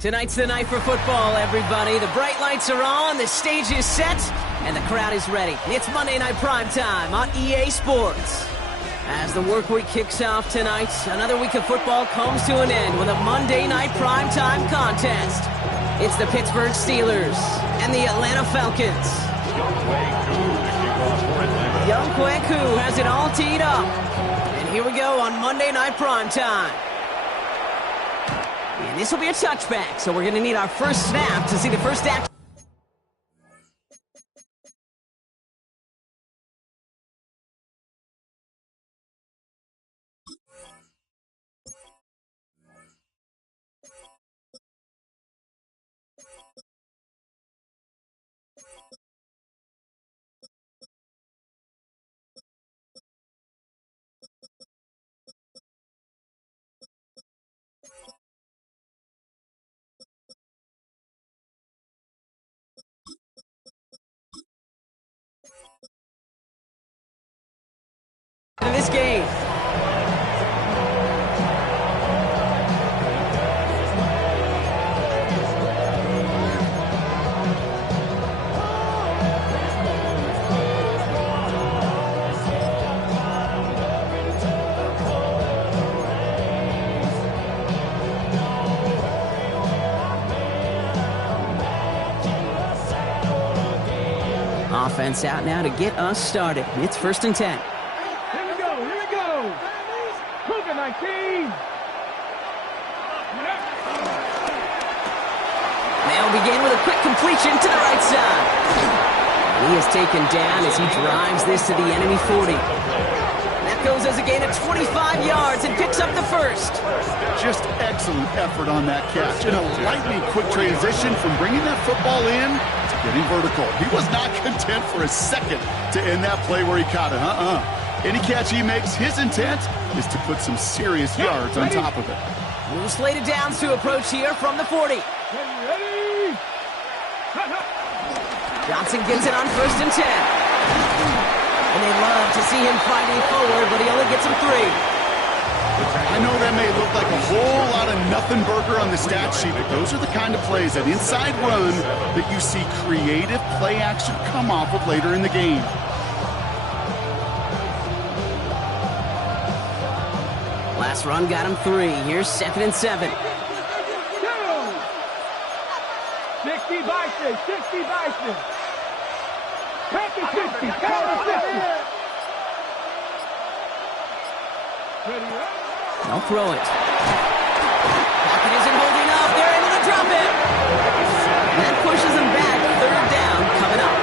Tonight's the night for football, everybody. The bright lights are on, the stage is set, and the crowd is ready. It's Monday Night Primetime on EA Sports. As the work week kicks off tonight, another week of football comes to an end with a Monday Night Primetime contest. It's the Pittsburgh Steelers and the Atlanta Falcons. Young Kweku has it all teed up. And here we go on Monday Night Primetime. And this will be a touchback, so we're going to need our first snap to see the first action. In this game. Offense out now to get us started. It's 1st and 10. They'll begin with a quick completion to the right side. He is taken down as he drives this to the enemy 40. That goes as a gain of 25 yards and picks up the first. Just excellent effort on that catch. And a lightning quick transition from bringing that football in to getting vertical. He was not content for a second to end that play where he caught it. Any catch he makes, his intent is to put some serious yards on top of it. New slated downs to approach here from the 40. Johnson gets it on 1st and 10. And they love to see him fighting forward, but he only gets him 3. I know that may look like a whole lot of nothing burger on the stat sheet, but those are the kind of plays, that inside run, that you see creative play action come off of later in the game. Last run got him 3. Here's 2nd and 7. 60 Bison, 60 Bison. Package 60, cover 50. They'll throw it. Pocket isn't holding up. They're able to drop it. That pushes them back. 3rd down coming up.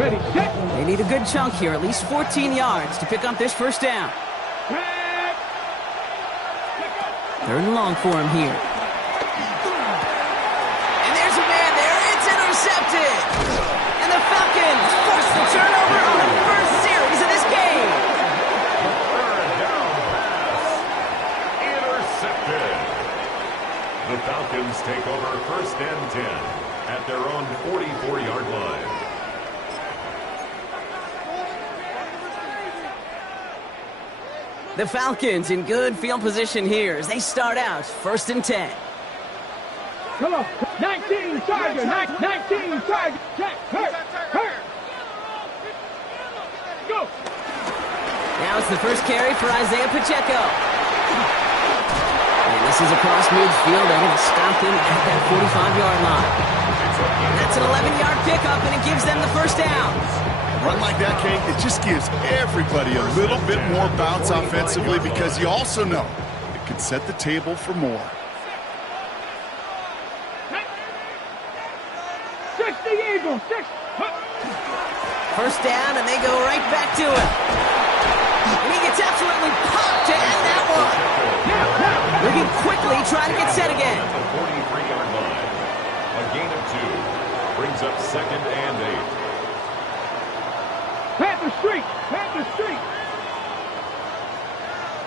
They need a good chunk here, at least 14 yards to pick up this first down. 3rd and long for him here. And there's a man there. It's intercepted. And the Falcons force the turnover on the first series of this game. Intercepted. The Falcons take over 1st and 10 at their own 44-yard line. The Falcons in good field position here as they start out 1st and 10. Come on, 19 Tiger, 19 Tiger, hurt. Go. Now it's the first carry for Isaiah Pacheco. And this is across midfield. They're going to stop him at that 45-yard line. That's an 11-yard pickup, and it gives them the first down. Run like that, Kate, it just gives everybody a little bit more bounce offensively because you also know it can set the table for more. 60 Eagles, 6. First down, and they go right back to it. And he gets absolutely popped to end that one. Looking quickly, trying to get set again. At the 43-yard line. A gain of 2 brings up 2nd and 8. Panther Street! Panther Street!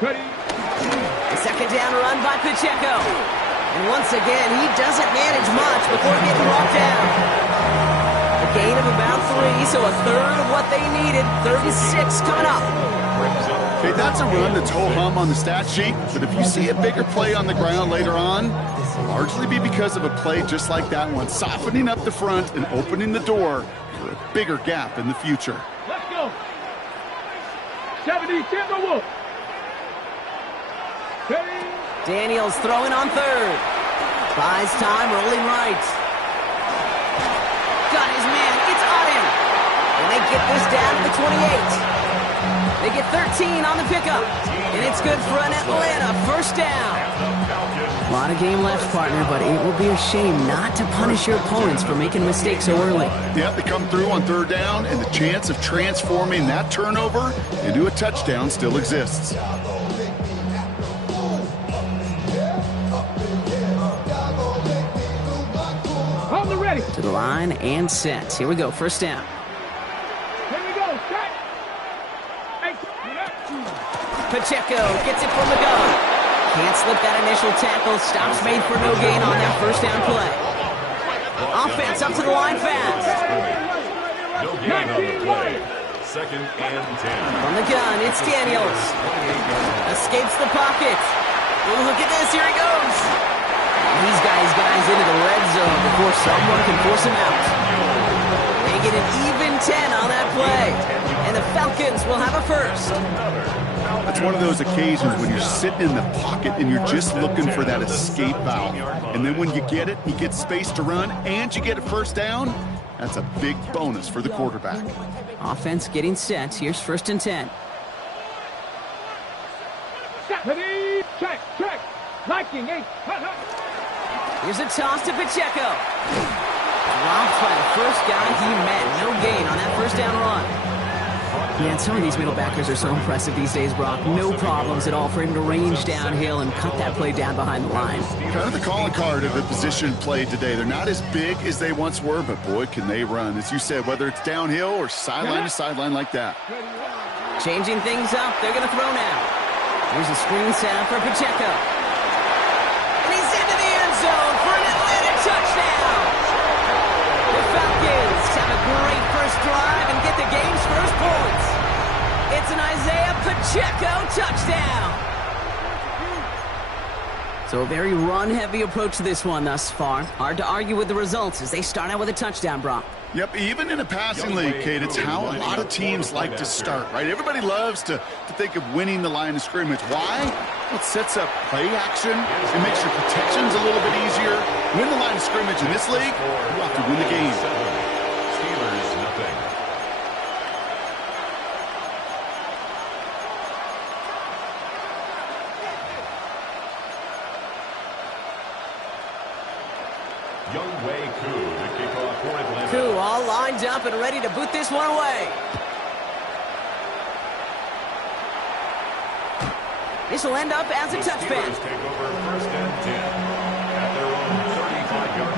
Ready. The second down run by Pacheco. And once again, he doesn't manage much before getting walked down. A gain of about 3, so a third of what they needed. 36 coming up. Okay, that's a run that's ho-hum on the stat sheet, but if you see a bigger play on the ground later on, it'll largely be because of a play just like that one, softening up the front and opening the door for a bigger gap in the future. Let's go. 70 Timberwolves. Ready. Daniels throwing on third. Buys time, rolling right. Got his man. It's on him. And they get this down to the 28. They get 13 on the pickup. And it's good for an Atlanta first down. A lot of game left, partner, but it will be a shame not to punish your opponents for making mistakes so early. Yep, they come through on third down, and the chance of transforming that turnover into a touchdown still exists. On the ready. To the line and set. Here we go, first down. Here we go. Set. Hey. Pacheco gets it from the gun. Can't slip that initial tackle. Stops made for no gain on that first down play. Offense up to the line fast. No gain on the play. Second and 10. From the gun, it's Daniels. Escapes the pocket. Oh, look at this, here he goes. These guys into the red zone before someone can force him out. They get an even 10 on that play. And the Falcons will have a first. That's one of those occasions when you're sitting in the pocket and you're just looking for that escape valve. And then when you get it, you get space to run, and you get a first down. That's a big bonus for the quarterback. Offense getting set. Here's first and 10. Ready. Check. Liking 8. Here's a toss to Pacheco. Dropped by the first guy he met. No gain on that first down run. Man, some of these middle backers are so impressive these days, Brock. No problems at all for him to range downhill and cut that play down behind the line. Kind of the calling card of the position played today. They're not as big as they once were, but boy, can they run. As you said, whether it's downhill or sideline to sideline like that. Changing things up. They're going to throw now. Here's a screen setup for Pacheco. And he's into the end zone for an Atlanta touchdown. The Falcons have a great first drive and get the game's first points. It's an Isaiah Pacheco touchdown. So a very run-heavy approach to this one thus far. Hard to argue with the results as they start out with a touchdown, Brock. Yep, even in a passing league, Kate, it's how a lot of teams like to start, right? Everybody loves to think of winning the line of scrimmage. Why? Well, it sets up play action. It makes your protections a little bit easier. Win the line of scrimmage in this league, you have to win the game. Steelers, nothing. Koo all lined up and ready to boot this one away. This will end up as a touchback. Steelers take over first and 10 at their own 35-yard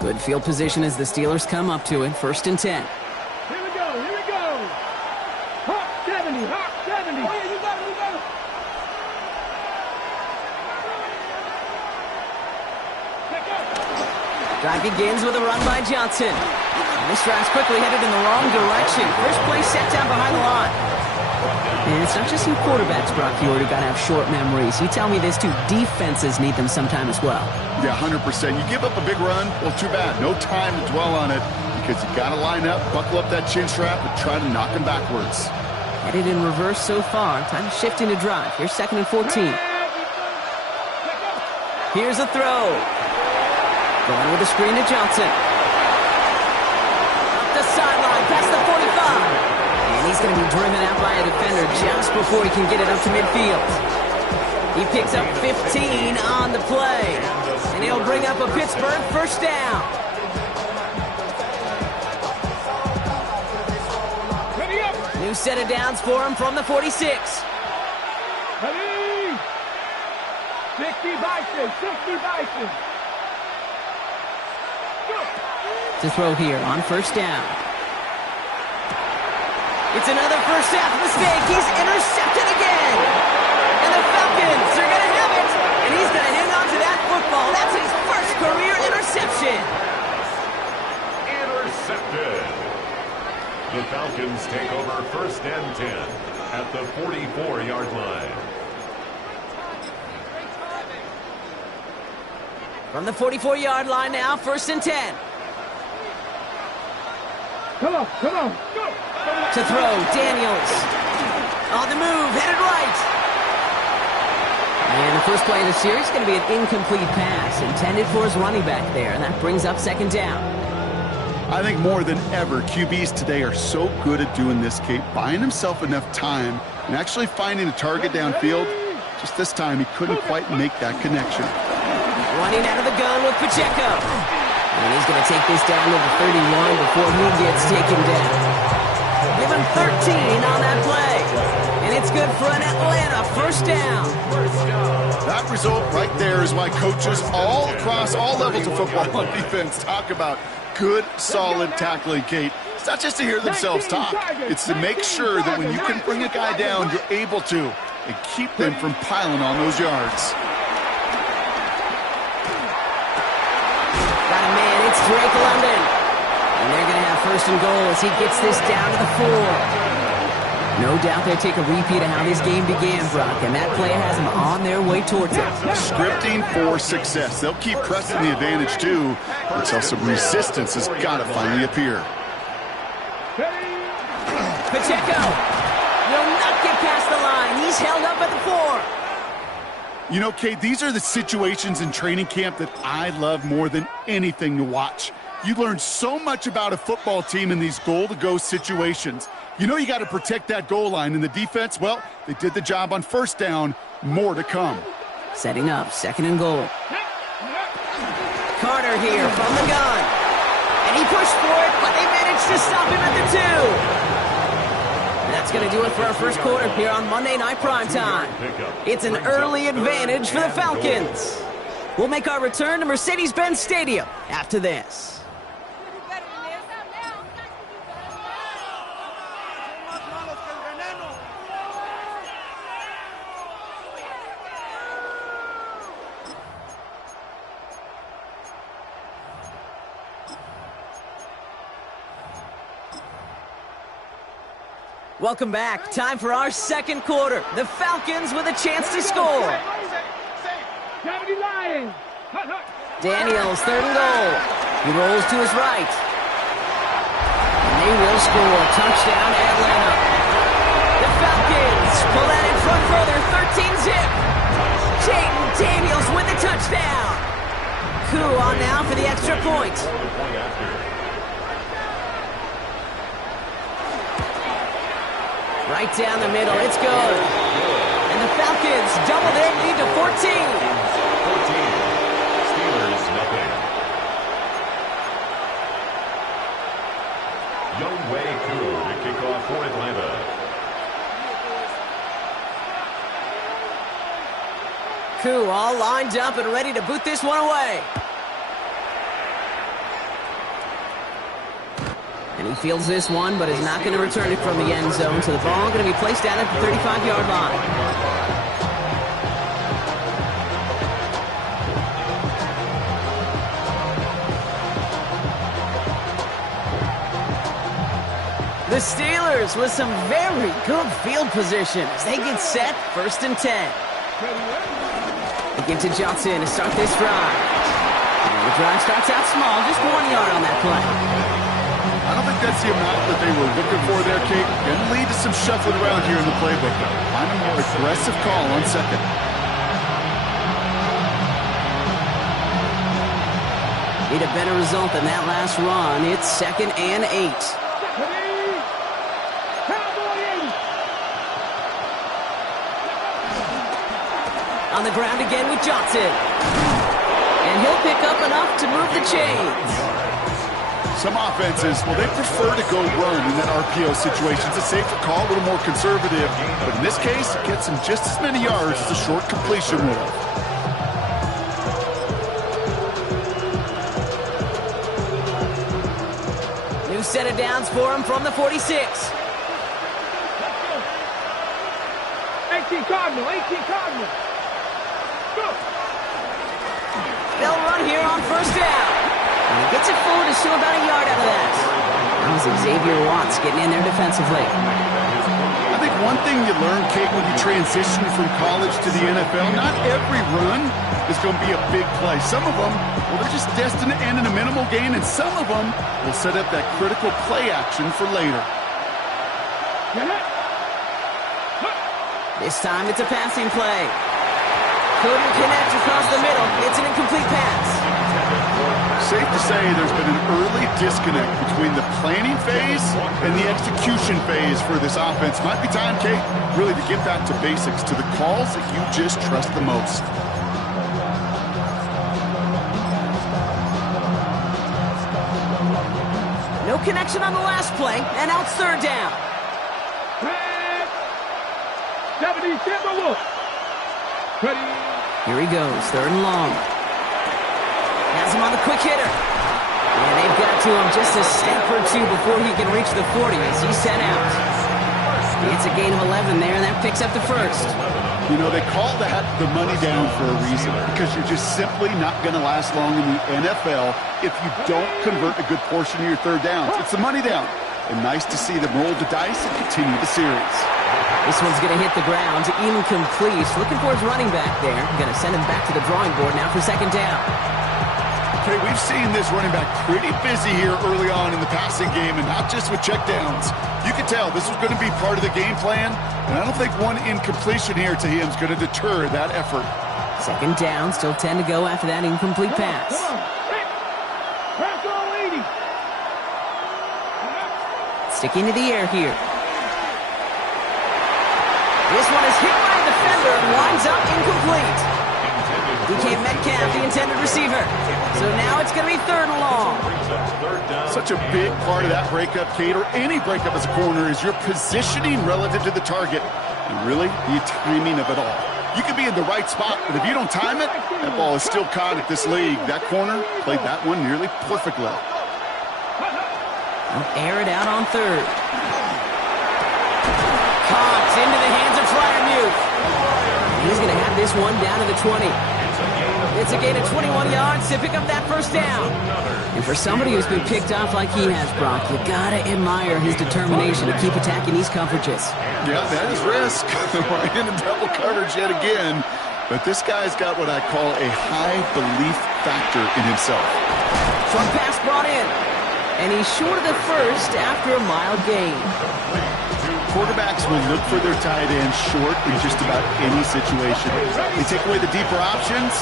Good field position as the Steelers come up to it. First and 10. Here we go. Hawk 70. Oh, yeah, you got it. Drive begins with a run by Johnson. And this drive's quickly headed in the wrong direction. First play set down behind the line. And it's not just you quarterbacks, Brock, you already got to have short memories. You tell me this too, defenses need them sometime as well. Yeah, 100%. You give up a big run, well, too bad. No time to dwell on it because you got to line up, buckle up that chin strap, and try to knock him backwards. Headed in reverse so far. Time to shift into drive. Here's second and 14. Here's a throw. Going with a screen to Johnson. Up the sideline, past the 45. And he's going to be driven out by a defender just before he can get it up to midfield. He picks up 15 on the play. And he'll bring up a Pittsburgh first down. New set of downs for him from the 46. Ready? 60 Bison, 60 Bison. Go. To throw here on first down. It's another first half mistake. He's intercepted again. And the Falcons are going to have it. And he's going to hang on to that football. That's his first career interception. Intercepted. The Falcons take over first and 10 at the 44-yard line. From the 44-yard line now, first and 10. Come on, come on. Go. To throw, Daniels. On the move, headed right. And the first play of the series is going to be an incomplete pass intended for his running back there, and that brings up second down. I think more than ever, QBs today are so good at doing this, Kate, buying himself enough time and actually finding a target downfield. Just this time, he couldn't quite make that connection. Running out of the gun with Pacheco. And he's going to take this down to the 31 before he gets taken down. Give him 13 on that play. And it's good for an Atlanta first down. That result right there is why coaches all across all levels of football on defense talk about good, solid tackling, Kate. It's not just to hear themselves talk. It's to make sure that when you can bring a guy down, you're able to and keep them from piling on those yards. Got a man, it's Drake London. And they're going to have first and goal as he gets this down to the 4. No doubt they'll take a repeat of how this game began, Brock, and that play has them on their way towards it. Scripting for success. They'll keep pressing the advantage, too, until some resistance has got to finally appear. Pacheco will not get past the line. He's held up at the 4. You know, Kate, these are the situations in training camp that I love more than anything to watch. You learn so much about a football team in these goal-to-go situations. You know you got to protect that goal line, and the defense, well, they did the job on first down. More to come. Setting up, second and goal. Carter here from the gun. And he pushed for it, but they managed to stop him at the 2. That's going to do it for our first quarter here on Monday Night Primetime. It's an early advantage for the Falcons. We'll make our return to Mercedes-Benz Stadium after this. Welcome back. Time for our second quarter. The Falcons with a chance to score. Daniels, third and goal. He rolls to his right. And they will score. Touchdown, Atlanta. The Falcons pull that in front further. 13-zip. Jaden Daniels with the touchdown. Koo on now for the extra point. Right down the middle, it's good. And the Falcons double their lead to 14. 14. Steelers, nothing. Younghoe Koo to kick off for Atlanta. Koo all lined up and ready to boot this one away. And he fields this one, but is not going to return it from the end zone. So the ball going to be placed down at the 35-yard line. The Steelers with some very good field position as they get set, first and 10. They give to Johnson to start this drive. And the drive starts out small, just 1 yard on that play. I don't think that's the amount that they were looking for there, Kate. Can lead to some shuffling around here in the playbook. Find a more aggressive call on second. Need a better result than that last run. It's second and 8. On the ground again with Johnson. And he'll pick up enough to move the chains. Some offenses, well, they prefer to go run in that RPO situation. It's a safer call, a little more conservative. But in this case, it gets him just as many yards as a short completion would have. New set of downs for him from the 46. 18 Cardinal, 18 Cardinal. Go. They'll run here on first down. And he gets it forward to still about a yard out of that. That was Xavier Watts getting in there defensively. I think one thing you learn, Kate, when you transition from college to the NFL, not every run is going to be a big play. Some of them, well, they're just destined to end in a minimal gain, and some of them will set up that critical play action for later. This time it's a passing play. Couldn't connect across the middle. It's an incomplete pass. Safe to say there's been an early disconnect between the planning phase and the execution phase for this offense. Might be time, Kate, really to get back to basics, to the calls that you just trust the most. No connection on the last play, and now it's third down. 70, Timberwolf. Ready. Here he goes, third and long. Has him on the quick hitter. And they've got to him just a step or two before he can reach the 40 as he's sent out. It's a gain of 11 there, and that picks up the first. You know, they call that the money down for a reason, because you're just simply not going to last long in the NFL if you don't convert a good portion of your third downs. It's the money down. And nice to see them roll the dice and continue the series. This one's going to hit the ground, incomplete. Looking for his running back there. Going to send him back to the drawing board now for second down. Okay, we've seen this running back pretty busy here early on in the passing game, and not just with checkdowns. You can tell this was going to be part of the game plan, and I don't think one incompletion here to him is going to deter that effort. Second down, still 10 to go after that incomplete pass. Pass all 80. Sticking to the air here. This one is hit by a defender and winds up incomplete. DK Metcalf, the intended receiver. So now it's going to be third and long. Such a big part of that breakup, Kate, or any breakup as a corner, is your positioning relative to the target. And really, the timing of it all. You can be in the right spot, but if you don't time it, that ball is still caught at this league. That corner played that one nearly perfectly. They'll air it out on third. Caught into the hands of Fryermuth. He's going to have this one down to the 20. It's a gain of 21 yards to pick up that first down. And for somebody who's been picked off like he has, Brock, you got to admire his determination to keep attacking these coverages. Yeah, that is risk. We're in a double coverage yet again. But this guy's got what I call a high belief factor in himself. Front pass brought in. And he's short of the first after a mild gain. Quarterbacks will look for their tight end short in just about any situation. They take away the deeper options.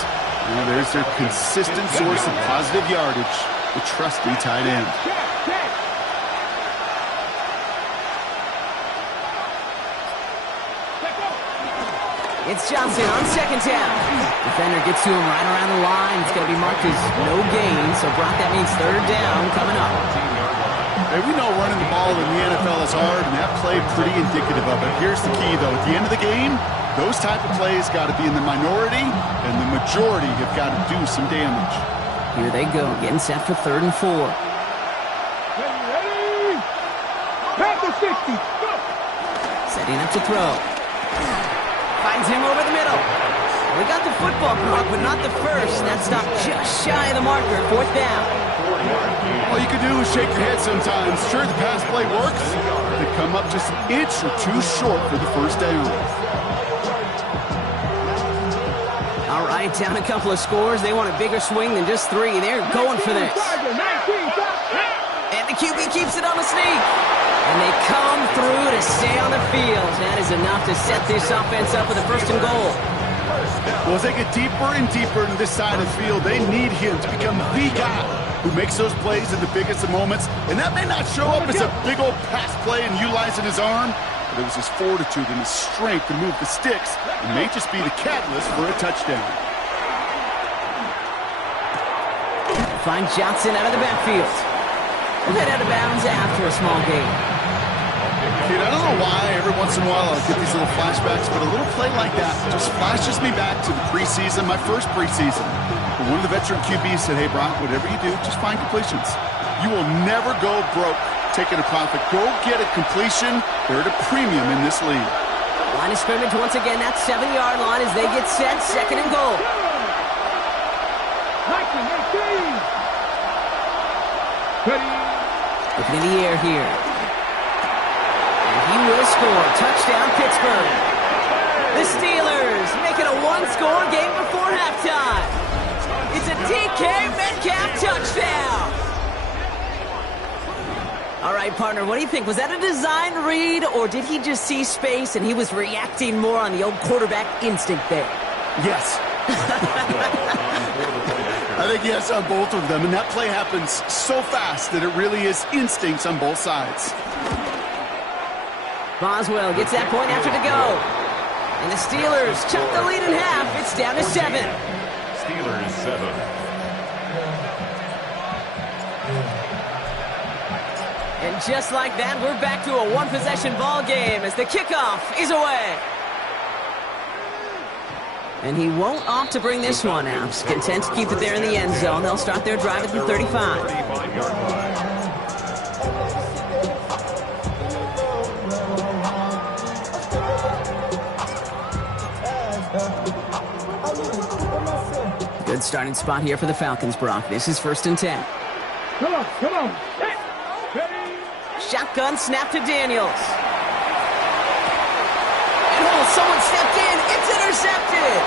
Well, there's their consistent source of positive yardage, the trusty tight end. It's Johnson on second down. Defender gets to him right around the line. It's going to be marked as no gain. So, Brock, that means third down coming up. Hey, we know running the ball in the NFL is hard, and that play pretty indicative of it. Here's the key, though. At the end of the game, those type of plays got to be in the minority, and the majority have got to do some damage. Here they go, getting set for third and 4. Ready? Pass the 60. Go. Setting up to throw. Finds him over the middle. We got the football, Brock, but not the first. That stopped just shy of the marker. Fourth down. All you can do is shake your head sometimes. Sure, the pass play works. They come up just an inch or two short for the first down. All right, down a couple of scores. They want a bigger swing than just 3. They're going for this. And the QB keeps it on the sneak. And they come through to stay on the field. That is enough to set this offense up with a first and goal. Well, as they get deeper and deeper into this side of the field, they need him to become the guy who makes those plays in the biggest of moments. And that may not show up as a big old pass play and utilizing his arm, but it was his fortitude and his strength to move the sticks. It may just be the catalyst for a touchdown. Find Johnson out of the backfield. We'll head out of bounds after a small gain. Kid, I don't know why every once in a while I'll get these little flashbacks, but a little play like that just flashes me back to the preseason, my first preseason. But one of the veteran QBs said, hey, Brock, whatever you do, just find completions. You will never go broke taking a profit. Go get a completion. They're at a premium in this league. Line of scrimmage once again, that 7-yard line as they get set, 2nd and goal. Looking in the air here. And he will score. Touchdown, Pittsburgh. The Steelers make it a one-score game before halftime. It's a DK Metcalf touchdown. All right, partner, what do you think? Was that a design read, or did he just see space and he was reacting more on the old quarterback instinct there? Yes. I think yes on both of them, and that play happens so fast that it really is instincts on both sides. Boswell gets that point after to go. And the Steelers chop the lead in half. It's down to 7. Steelers 7. And just like that, we're back to a one-possession ball game as the kickoff is away. And he won't opt to bring this one out. Content to keep it there in the end zone. They'll start their drive at the 35. 35-yard line. Good starting spot here for the Falcons, Brock. This is 1st and 10. Come on, come on. Hey, ready? Shotgun snap to Daniels. And someone stepped in. It's intercepted.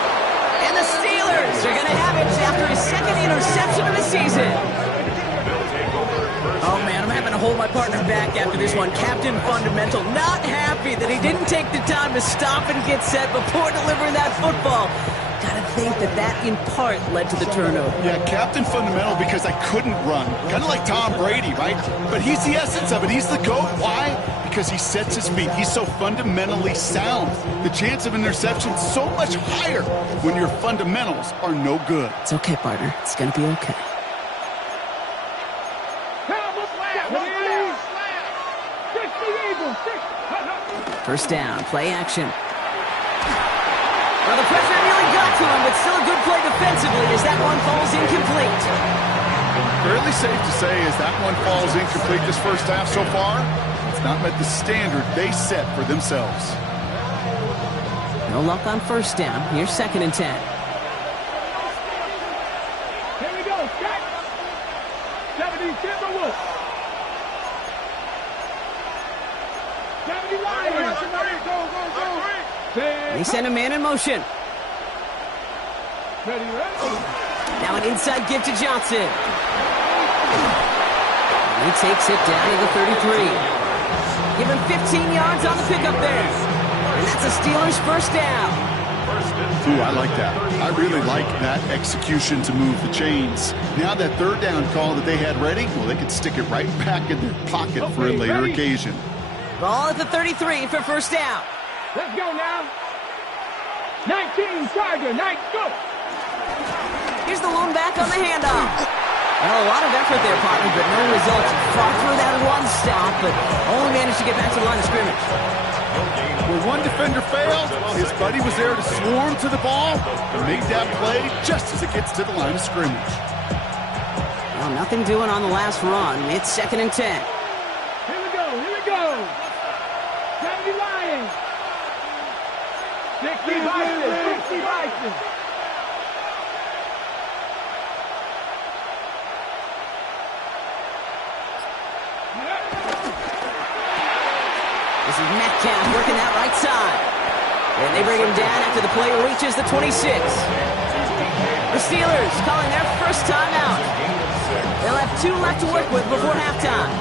And the Steelers are going to have it after his 2nd interception of the season. Oh, man, I'm having to hold my partner back after this one. Captain Fundamental not happy that he didn't take the time to stop and get set before delivering that football. Gotta think that in part led to the turnover. Yeah, Captain Fundamental because I couldn't run. Kind of like Tom Brady, right? But he's the essence of it. He's the GOAT. Why? Because he sets his feet. He's so fundamentally sound. The chance of interception is so much higher when your fundamentals are no good. It's okay, partner. It's gonna be okay. First down, play action. Well, the pressure nearly got to him, but still a good play defensively as that one falls incomplete. Fairly safe to say as that one falls incomplete this first half so far, it's not met the standard they set for themselves. No luck on first down. Here's 2nd and 10. Here we go, Scott. 70 Timberwolves. 70 Lions. Go. They send a man in motion. Ready. Now an inside give to Johnson. And he takes it down to the 33. Give him 15 yards on the pickup there. And that's a Steelers first down. Ooh, I like that. I really like that execution to move the chains. Now that 3rd down call that they had ready, well, they could stick it right back in their pocket for a later occasion. Ball at the 33 for first down. Let's go now. 19 Tiger, 9, go. Here's the lone back on the handoff. Well, a lot of effort there, partner, but no results. Fought through that one stop, but only managed to get back to the line of scrimmage. Where one defender failed, his buddy was there to swarm to the ball and make that play just as it gets to the line of scrimmage. Well, nothing doing on the last run. It's 2nd and 10. Here we go. 70 Lions. 60 Bison. This is Metcalf working that right side. And they bring him down after the play reaches the 26. The Steelers calling their first timeout. They'll have 2 left to work with before halftime.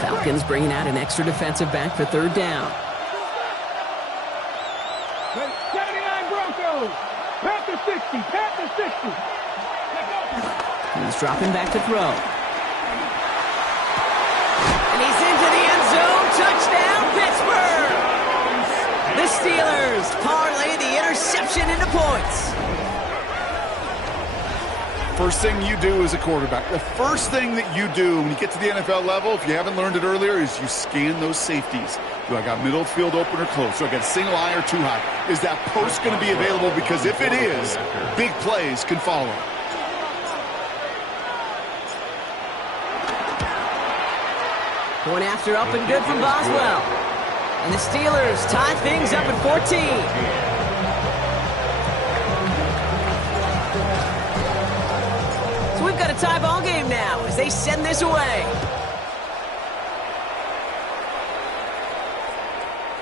Falcons bringing out an extra defensive back for 3rd down. 79 Broncos. Panther 60. He's dropping back to throw. And he's into the end zone. Touchdown, Pittsburgh! the Steelers parlay the interception into points. First thing you do as a quarterback, the first thing that you do when you get to the NFL level, if you haven't learned it earlier, is you scan those safeties. Do I got middle field open or close? Do I got a single eye or too high? Is that post going to be available? Because if it is, big plays can follow. Point after up and good from Boswell. And the Steelers tie things up at 14. We've got a tie ball game now as they send this away.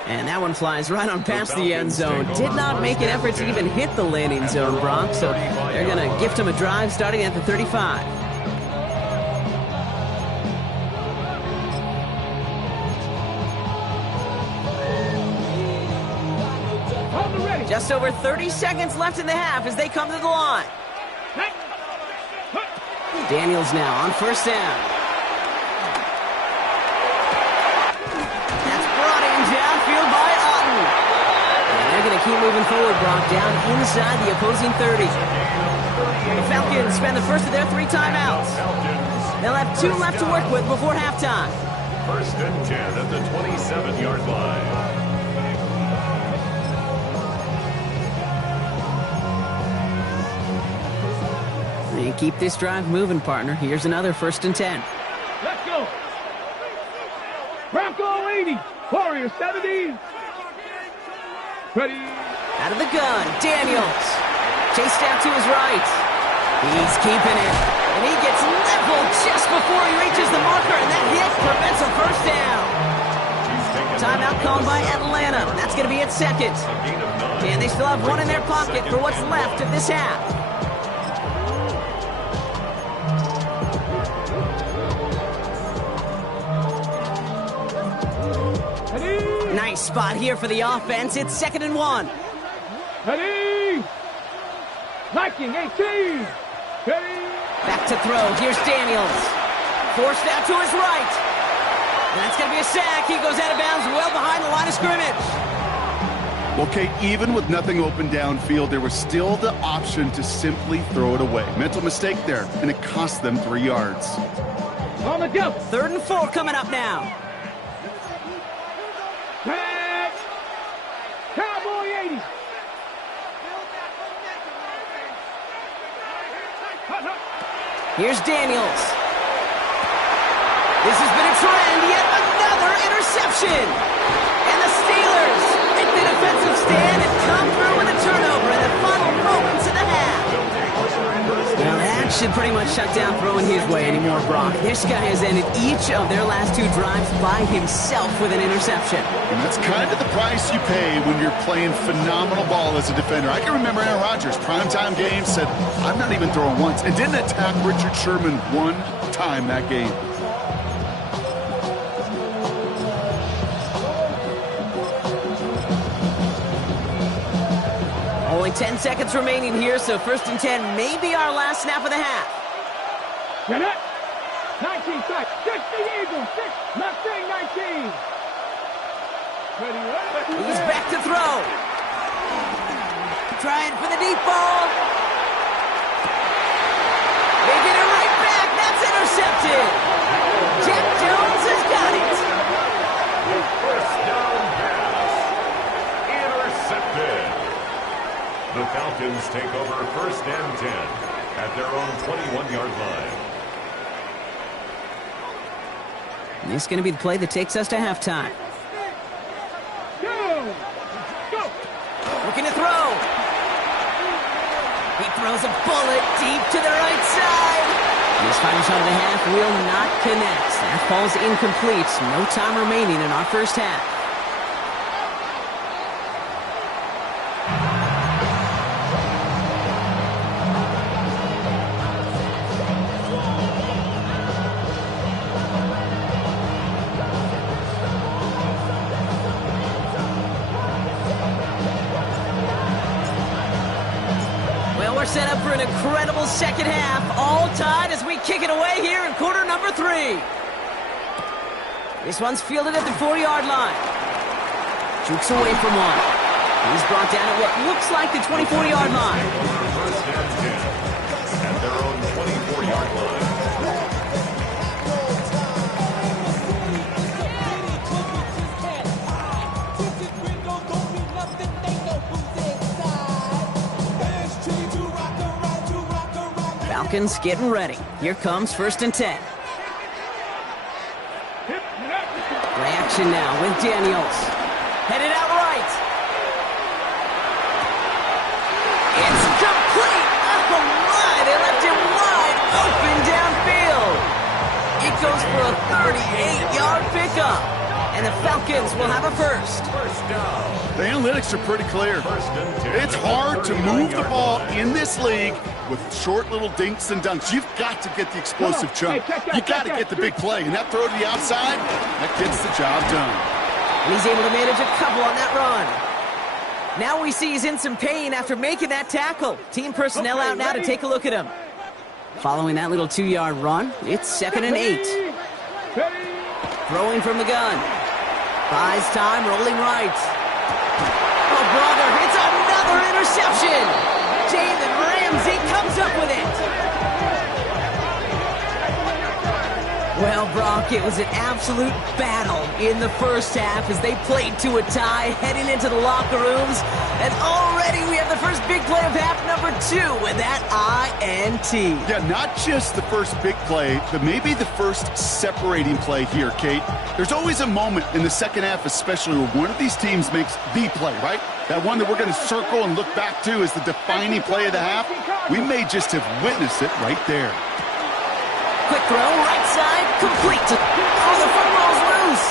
And that one flies right on past the end zone. Did not make an effort to even hit the landing zone, Brock. So they're going to gift him a drive starting at the 35. Just over 30 seconds left in the half as they come to the line. Daniels now on first down. That's brought in downfield by Otten. And they're going to keep moving forward, Brock, down inside the opposing 30. The Falcons spend the first of their 3 timeouts. They'll have 2 left to work with before halftime. First and 10 at the 27-yard line. And keep this drive moving, partner. Here's another first and 10. Let's go. Bronco 80. Warrior 70. Ready. Out of the gun, Daniels. Chased out to his right. He's keeping it. And he gets leveled just before he reaches the marker. And that hit prevents a first down. Timeout called by Atlanta. That's going to be its second. And they still have 1 in their pocket for what's left of this half. Nice spot here for the offense. It's 2nd and 1. Ready. Viking 18. Ready. Back to throw. Here's Daniels. Forced out to his right. And that's going to be a sack. He goes out of bounds well behind the line of scrimmage. Okay, even with nothing open downfield, there was still the option to simply throw it away. Mental mistake there, and it cost them 3 yards. On the go. 3rd and 4 coming up now. Cowboy 80. Here's Daniels. This has been a trend. Yet another interception. And the Steelers make the defensive stand and come through with a turnover in the final moments of the half. Now that should pretty much shut down throwing his way anymore, Brock. This guy has ended each of their last 2 drives by himself with an interception. And that's kind of the price you pay when you're playing phenomenal ball as a defender. I can remember Aaron Rodgers, primetime game, said, I'm not even throwing once, and didn't attack Richard Sherman 1 time that game. Only 10 seconds remaining here, so 1st and 10 may be our last snap of the half. Get it. 19 sacks. 60 Eagles. 6. Mustang 19. Ready. He's back to throw. Trying for the deep ball. They get it right back. That's intercepted. Jack Jones has got it. First down pass. Intercepted. The Falcons take over 1st and 10 at their own 21-yard line. And this is going to be the play that takes us to halftime. Go. Go. Looking to throw. He throws a bullet deep to the right side. And this final shot of the half will not connect. That falls incomplete. No time remaining in our first half. Set up for an incredible second half, all tied as we kick it away here in quarter number 3. This one's fielded at the 4-yard line. Jukes away from one. He's brought down at what looks like the 24-yard line. First and 10 at their own 24-yard line. Falcons getting ready. Here comes first and 10. Play action now with Daniels. Headed out right. It's complete. Oh, my. They left him wide open downfield. It goes for a 38-yard pickup. And the Falcons will have a first. The analytics are pretty clear. It's hard to move the ball in this league with short little dinks and dunks. You've got to get the explosive chunk. You've got to get the big play. And that throw to the outside, that gets the job done. And he's able to manage a couple on that run. Now we see he's in some pain after making that tackle. Team personnel out now to take a look at him. Following that little 2-yard run, it's 2nd and 8. Throwing from the gun. Buys time, rolling right. Oh, brother, it's another interception. David Ramsey comes up with it. Well, Brock, it was an absolute battle in the first half as they played to a tie, heading into the locker rooms. And already we have the first big play of half number 2 with that INT. Yeah, not just the first big play, but maybe the first separating play here, Kate. There's always a moment in the second half, especially where one of these teams makes the play, right? That one that we're going to circle and look back to as the defining play of the half. We may just have witnessed it right there. Quick throw, right side, complete. Oh, the football's loose.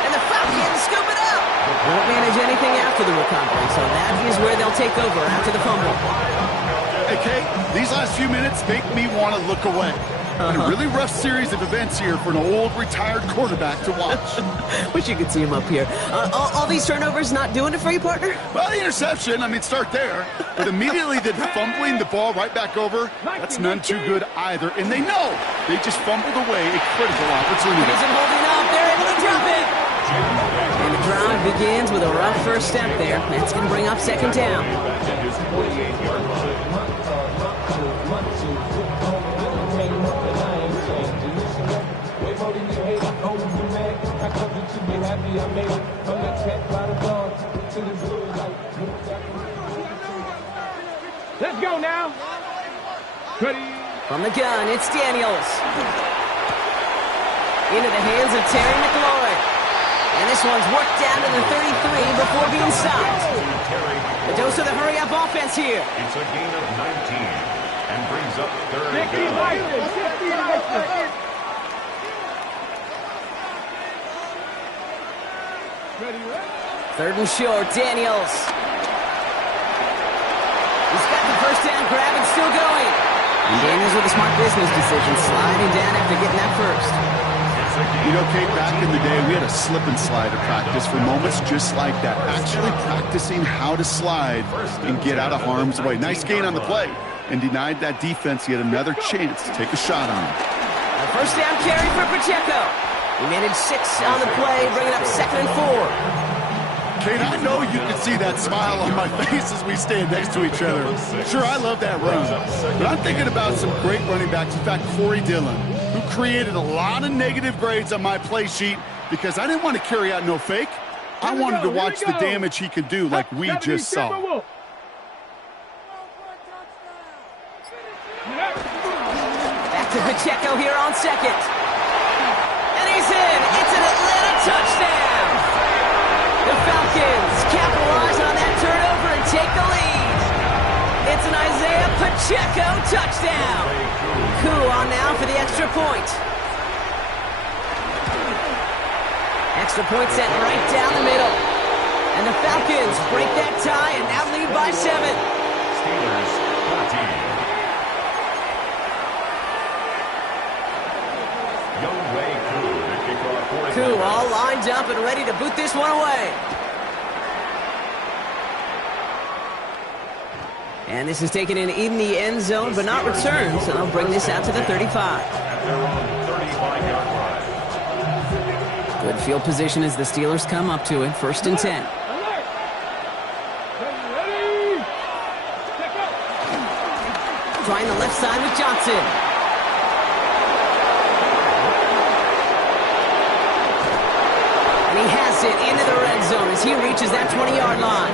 And the Falcons scoop it up. Won't manage anything after the recovery, so that is where they'll take over after the fumble. Hey, Kate, these last few minutes make me want to look away. And a really rough series of events here for an old retired quarterback to watch. Wish you could see him up here. All these turnovers not doing it for you, partner? Well, the interception, I mean, start there. But immediately then fumbling the ball right back over, that's none too good either. And they know they just fumbled away a critical opportunity. Isn't holding up. They're able to drop it. And the drive begins with a rough first step there. That's going to bring up 2nd down. Let's go now. Ready. From the gun, it's Daniels. Into the hands of Terry McLaurin. And this one's worked down to the 33 before being stopped. The dose of the hurry-up offense here. It's a gain of 19 and brings up 3rd down. 60 license. Ready. 3rd and short, Daniels. He's got the first down grab and still going. And Daniels with a smart business decision, sliding down after getting that first. You know, Kate, back in the day, we had a slip and slide at practice for moments just like that. Actually practicing how to slide and get out of harm's way. Nice gain on the play and denied that defense yet another chance to take a shot on him. A first down carry for Pacheco. He managed 6 on the play, bringing up 2nd and 4. Kate, I know you can see that smile on my face as we stand next to each other. Sure, I love that run. But I'm thinking about some great running backs. In fact, Corey Dillon, who created a lot of negative grades on my play sheet because I didn't want to carry out no fake. I wanted to watch the damage he could do like we just saw. Back to Pacheco here on 2nd. And he's in. It's an Atlanta touchdown. The Falcons capitalize on that turnover and take the lead. It's an Isaiah Pacheco touchdown. Koo on now for the extra point. Extra point set right down the middle. And the Falcons break that tie and now lead by 7. Steelers 14. Koo all lined up and ready to boot this one away. And this is taken in the end zone, but not returned, so they'll bring this out to the 35. At their own 35-yard line. Good field position as the Steelers come up to it, 1st and 10. Trying the left side with Johnson. And he has it into the red zone as he reaches that 20-yard line.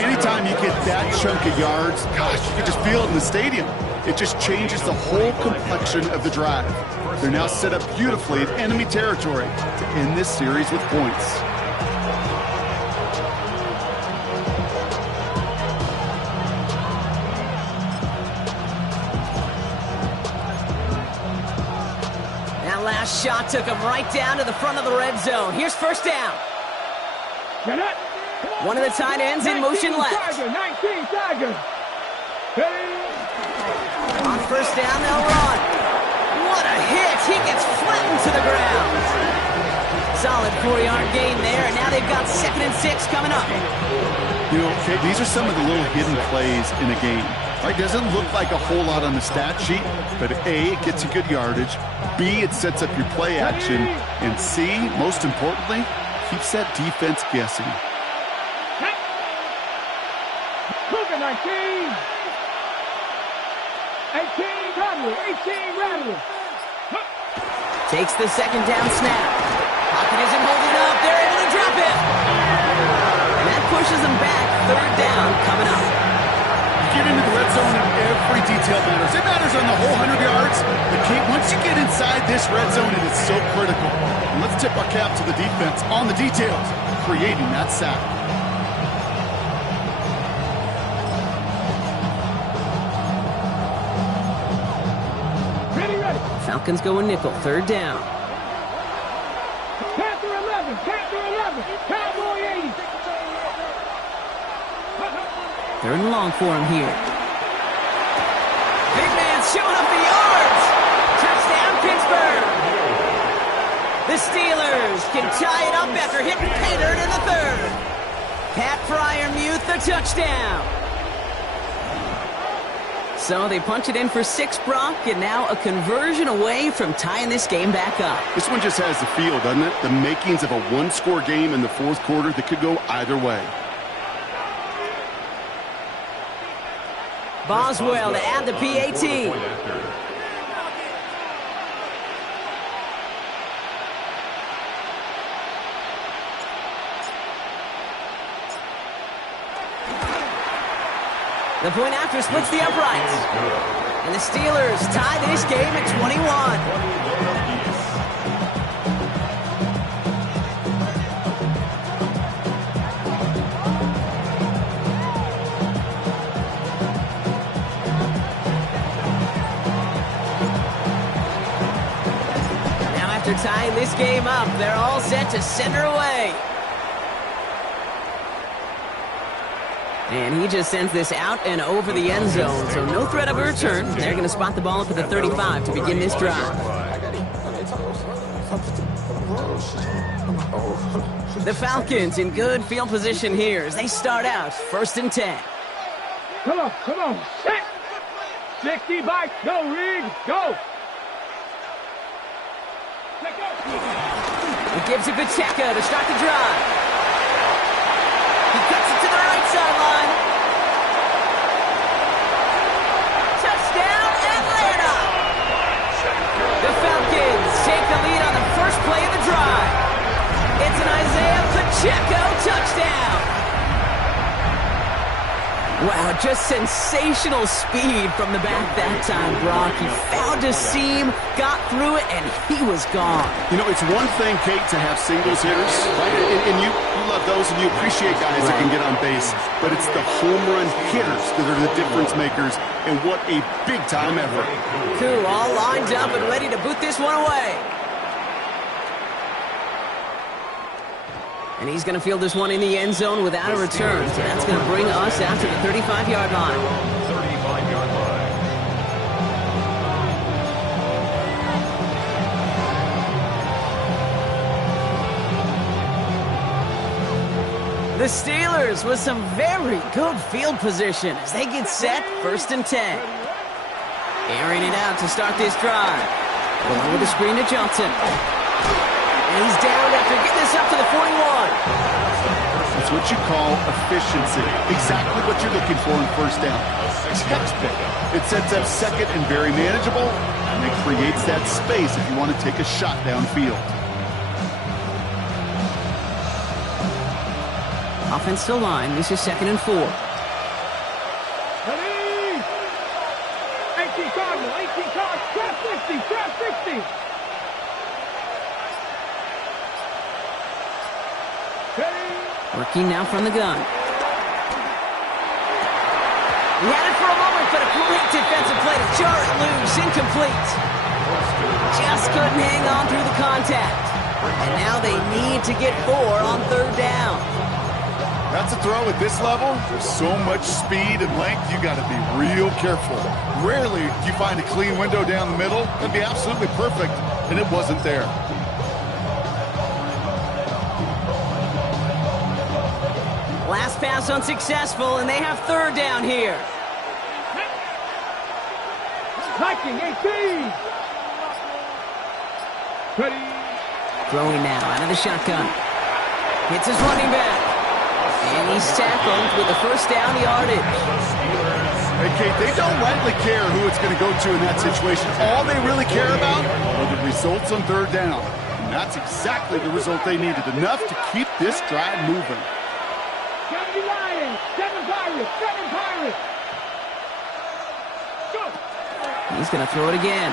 Anytime you get that chunk of yards, gosh, you can just feel it in the stadium. It just changes the whole complexion of the drive. They're now set up beautifully in enemy territory to end this series with points. That last shot took him right down to the front of the red zone. Here's first down. One of the tight ends in motion left. 19 Tigers. On first down, they'll run. What a hit. He gets flattened to the ground. Solid 4-yard gain there, and now they've got 2nd and 6 coming up. You know, okay, these are some of the little hidden plays in a game. Right? Doesn't look like a whole lot on the stat sheet, but A, it gets you good yardage. B, it sets up your play action. And C, most importantly, keeps that defense guessing. Cougar 19. 18 Rattler. 18 Rattler. Takes the second down snap. Pocket isn't holding up. They're able to drop it. And that pushes them back. 3rd down coming up. You get into the red zone and every detail matters. It matters on the whole 100 yards. But Kate, once you get inside this red zone, it is so critical. And let's tip our cap to the defense on the details, creating that sack. Falcons going nickel. 3rd down. Panther 11. Panther 11. Cowboy 80. 3rd and long for him here. Big man showing up the yards. Touchdown, Pittsburgh. The Steelers can tie it up after hitting pay dirt in the 3rd. Pat Fryermuth, the touchdown. So they punch it in for 6, Brock, and now a conversion away from tying this game back up. This one just has the feel, doesn't it? The makings of a one-score game in the 4th quarter that could go either way. Boswell to add the PAT. The point after splits the uprights. And the Steelers tie this game at 21. Now after tying this game up, they're all set to send her away. And he just sends this out and over the end zone, so no threat of a return. They're going to spot the ball up at the 35 to begin this drive. The Falcons in good field position here as they start out 1st and 10. Come on. Set. 60 by. Go, Reed. Go. It gives it Pacheco to start the drive. He cuts it to the right sideline. Touchdown, Atlanta! The Falcons take the lead on the first play of the drive. It's an Isaiah Pacheco touchdown. Wow, just sensational speed from the back that time, Brock. He found a seam, got through it, and he was gone. You know, it's one thing, Kate, to have singles hitters, right? And you love those, and you appreciate guys that can get on base. But it's the home run hitters that are the difference makers, and what a big-time effort. Cool, all lined up and ready to boot this one away. And he's going to field this one in the end zone without a return. So that's going to bring us out to the 35-yard line. 35-yard line. The Steelers with some very good field position as they get set 1st and 10. Airing it out to start this drive. Going with the screen to Johnson. And he's down after getting this up to the 41. That's what you call efficiency. Exactly what you're looking for in 1st down. Textbook. It sets up second and very manageable, and it creates that space if you want to take a shot downfield. Offensive line, this is 2nd and 4. Ready? 18 Cardinal, 18 Cardinal, trap 60, trap 60. Ready? Working now from the gun. He had it for a moment, but a great defensive play to jar it loose. Incomplete. Just couldn't hang on through the contact. And now they need to get 4 on 3rd down. That's a throw at this level. There's so much speed and length, you got to be real careful. Rarely do you find a clean window down the middle. That'd be absolutely perfect, and it wasn't there. Last pass unsuccessful, and they have 3rd down here. Viking, 18. Ready? Throwing now out of the shotgun. Hits his running back. And he's tackled with the 1st down yardage. Hey, Kate, they don't rightly care who it's going to go to in that situation. All they really care about are the results on 3rd down. And that's exactly the result they needed. Enough to keep this drive moving. 70 Lions, 7 Pirates, 7 Pirates. Go! He's going to throw it again.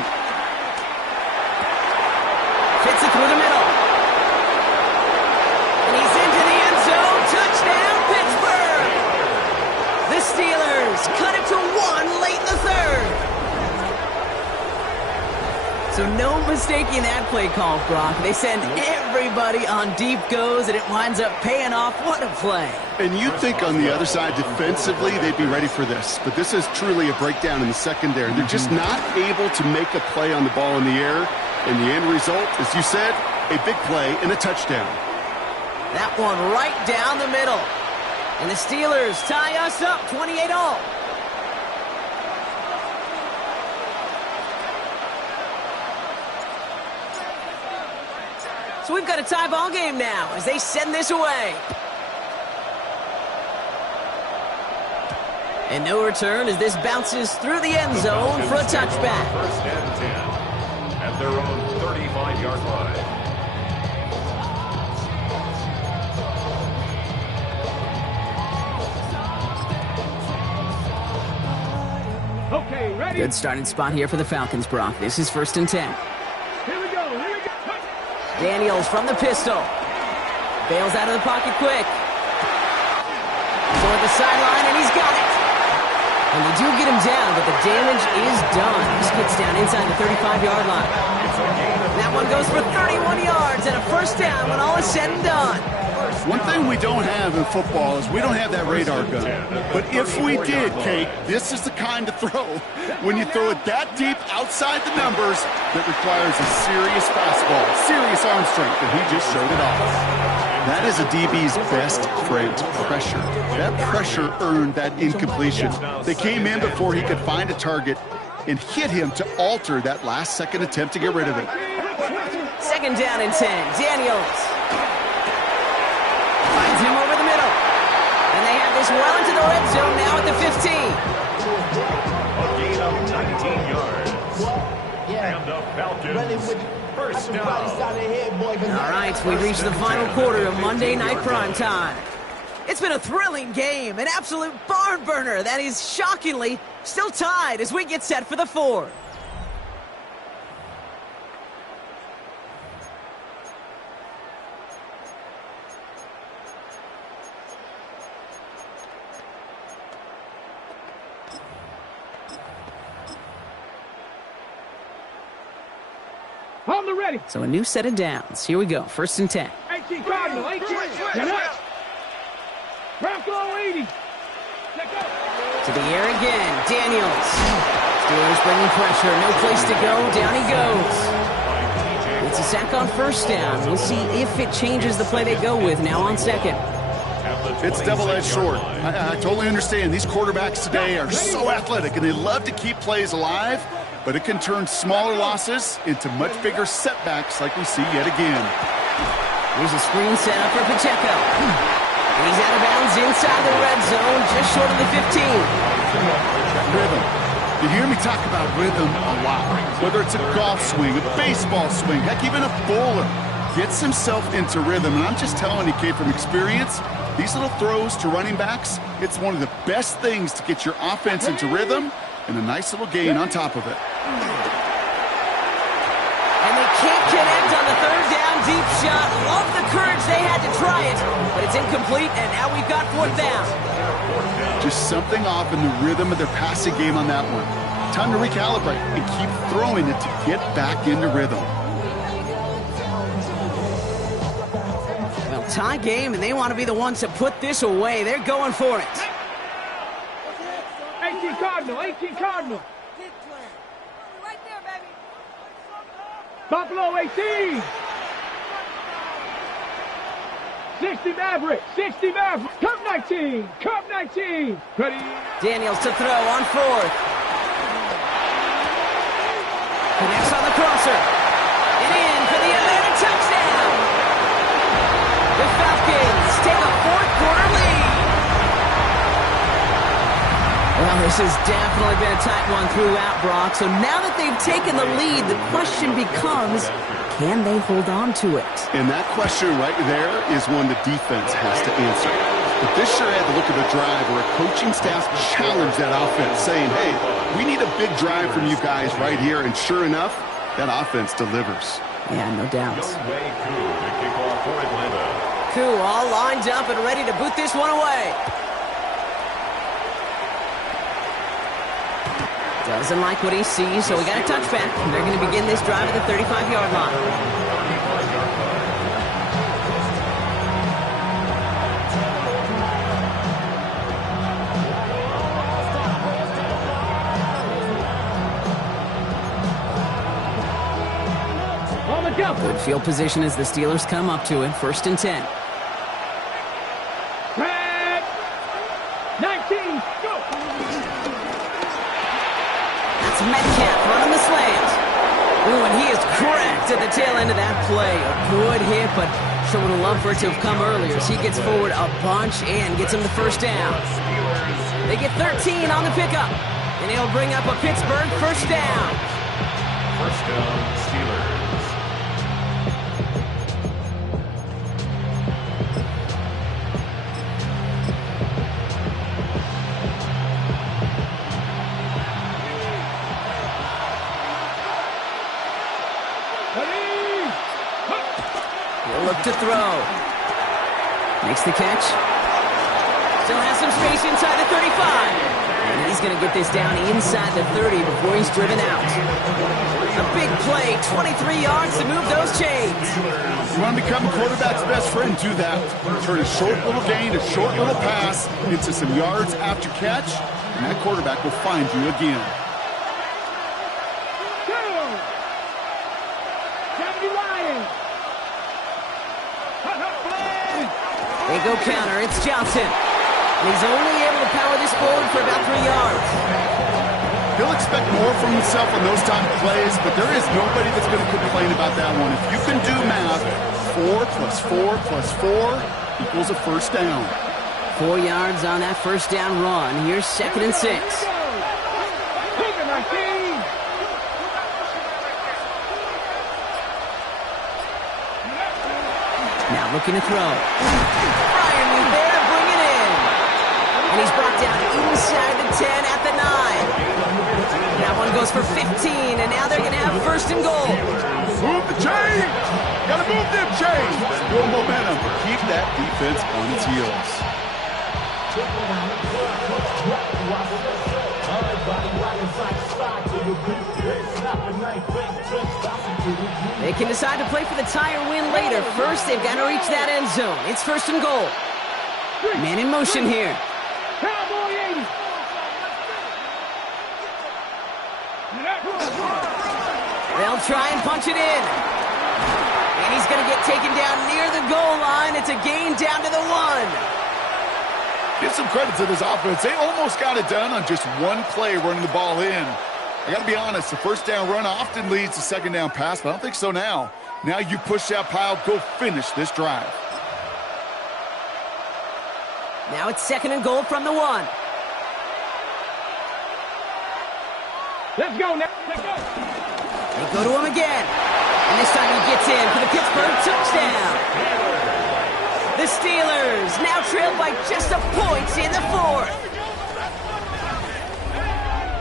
Fits it through the middle. And he's into the end zone. Touchdown, Pittsburgh! The Steelers cut it to 1 late in the 3rd. So no mistaking that play call, Brock. They send everybody on deep goes, and it winds up paying off. What a play. And you'd think on the other side defensively they'd be ready for this. But this is truly a breakdown in the secondary. They're just not able to make a play on the ball in the air. And the end result, as you said, a big play and a touchdown. That one right down the middle. And the Steelers tie us up 28-all. So we've got a tie ball game now as they send this away. And no return as this bounces through the end zone for a touchback. 1st and 10 at their own 35-yard line. Okay, ready? Good starting spot here for the Falcons, Brock. This is 1st and 10. Here we go, here we go. Daniels from the pistol. Bails out of the pocket quick. Toward the sideline, and he's got it. And they do get him down, but the damage is done. This gets down inside the 35-yard line. That one goes for 31 yards and a 1st down when all is said and done. One thing we don't have in football is we don't have that radar gun. But if we did, Kate, this is the kind of throw, when you throw it that deep outside the numbers, that requires a serious fastball, serious arm strength, and he just showed it off. That is a DB's best friend, pressure. That pressure earned that incompletion. They came in before he could find a target and hit him to alter that last-second attempt to get rid of it. 2nd down and 10. Daniels finds him over the middle. And they have this well into the red zone now at the 15. A gain of 19 yards. And the Falcons 1st down. All right, we reached the final quarter of Monday Night Primetime. It's been a thrilling game, an absolute barn burner that is shockingly still tied as we get set for the 4th. On the ready. So a new set of downs. Here we go, 1st and 10. 18 Cardinal, 18. Get up. Bronco 80. Let go. To the air again, Daniels. Steelers bringing pressure, no place to go, down he goes. It's a sack on 1st down. We'll see if it changes the play they go with now on 2nd. It's double-edged sword. I totally understand. These quarterbacks today are so athletic, and they love to keep plays alive, but it can turn smaller losses into much bigger setbacks like we see yet again. Here's a screen set up for Pacheco. He's out of bounds inside the red zone, just short of the 15. Driven. You hear me talk about rhythm a lot. Whether it's a golf swing, a baseball swing, heck, even a bowler gets himself into rhythm. And I'm just telling you, kid, from experience, these little throws to running backs, it's one of the best things to get your offense into rhythm and a nice little gain on top of it. And they can't connect on the third down deep shot. Love the courage they had to try it, but it's incomplete, and now we've got fourth down. Just something off in the rhythm of their passing game on that one. Time to recalibrate and keep throwing it to get back into rhythm. Well, tie game, and they want to be the ones to put this away. They're going for it. 18 Cardinal, 18 Cardinal. Right there, baby. Buffalo 18. 60 Maverick, 60 Maverick. Cup 19, Cup 19. Ready? Daniels to throw on fourth. Connects on the crosser. And in for the Atlanta touchdown. The Falcons take a fourth-quarter lead. Well, this has definitely been a tight one throughout, Brock. So now that they've taken the lead, the question becomes, can they hold on to it? And that question right there is one the defense has to answer. But this sure had the look of a drive where a coaching staff challenged that offense, saying, hey, we need a big drive from you guys right here. And sure enough, that offense delivers. Yeah, no doubt. Koo all lined up and ready to boot this one away. Doesn't like what he sees, so we got a touchback. They're going to begin this drive at the 35-yard line. Good field position as the Steelers come up to it. 1st and 10. Red 19, go! That's Metcalf running the slant. Ooh, and he is cracked at the tail end of that play. A good hit, but sure would have loved for it to have come earlier as he gets forward a bunch and gets him the first down. They get 13 on the pickup, and it'll bring up a Pittsburgh first down. First down, Steelers. To throw. Makes the catch. Still has some space inside the 35. And he's going to get this down inside the 30 before he's driven out. A big play, 23 yards to move those chains. You want to become a quarterback's best friend, do that. Turn a short little gain, a short little pass into some yards after catch, and that quarterback will find you again. They go counter. It's Johnson. And he's only able to power this forward for about 3 yards. He'll expect more from himself on those type of plays, but there is nobody that's going to complain about that one. If you can do math, 4 plus 4 plus 4 equals a first down. 4 yards on that first down run. Here's 2nd and 6. Now looking to throw. Brian there to bring it in. And he's brought down inside the 10 at the 9. That one goes for 15, and now they're going to have 1st and goal. Move the chains! Gotta move them chains! Build momentum. Keep that defense on its heels. They can decide to play for the tie or win later. First, they've got to reach that end zone. It's 1st and goal. Man in motion here. Cowboy 80. They'll try and punch it in. And he's going to get taken down near the goal line. It's a gain down to the 1. Give some credit to this offense. They almost got it done on just one play running the ball in. I got to be honest, the first down run often leads to second down pass, but I don't think so now. Now you push that pile, go finish this drive. Now it's 2nd and goal from the 1. Let's go now. Let's go. They go to him again. And this time he gets in for the Pittsburgh touchdown. The Steelers now trailed by just a point in the fourth.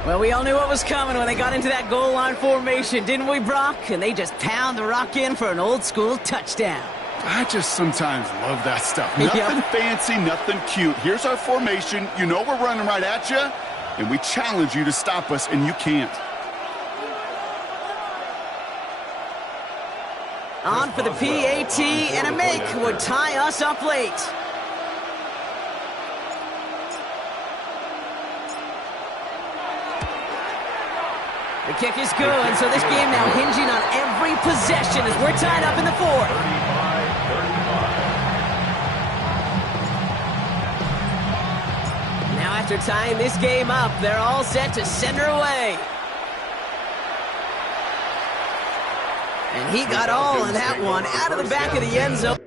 Well, we all knew what was coming when they got into that goal line formation, didn't we, Brock? And they just pound the rock in for an old-school touchdown. I just sometimes love that stuff. Nothing fancy, nothing cute. Here's our formation. You know we're running right at you, and we challenge you to stop us, and you can't. On for the PAT, and a make would tie us up late. The kick is good, so this game now hinging on every possession as we're tied up in the fourth. 35. Now after tying this game up, they're all set to send her away. And he got all in that one out of the back of the end zone.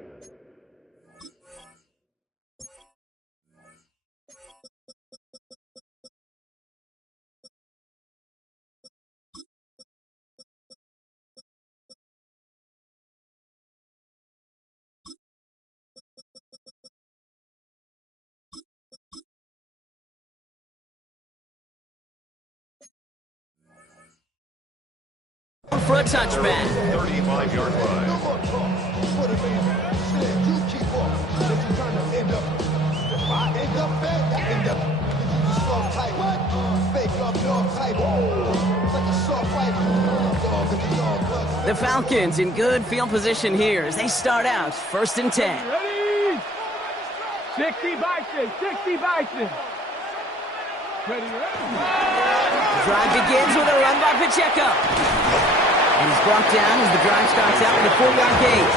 For a touchback. 35-yard line. The Falcons in good field position here as they start out 1st and 10. Ready? 60 Bison. 60 Bison. Ready? The drive begins with a run by Pacheco. And he's brought down as the drive starts out with a 4-yard gain.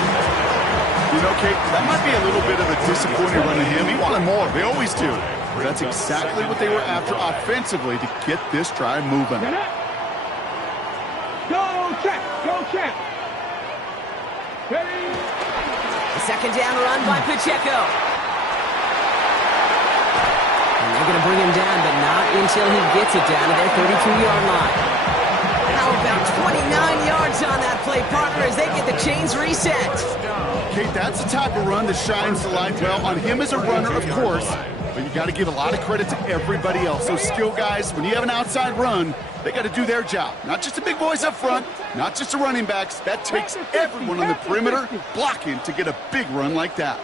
You know, Kate, that might be a little bit of a disappointing run to him. He wanted more. They always do. That's exactly what they were after offensively to get this drive moving. Go, check. Go, check. Ready? The second down run by Pacheco. And they're going to bring him down, but not until he gets it down to their 32-yard line. How about 29 yards on that play, partner, as they get the chains reset? Kate, that's the type of run that shines the light well on him as a runner, of course, but you got to give a lot of credit to everybody else. Those skill guys, when you have an outside run, they got to do their job. Not just the big boys up front, not just the running backs. That takes everyone on the perimeter blocking to get a big run like that.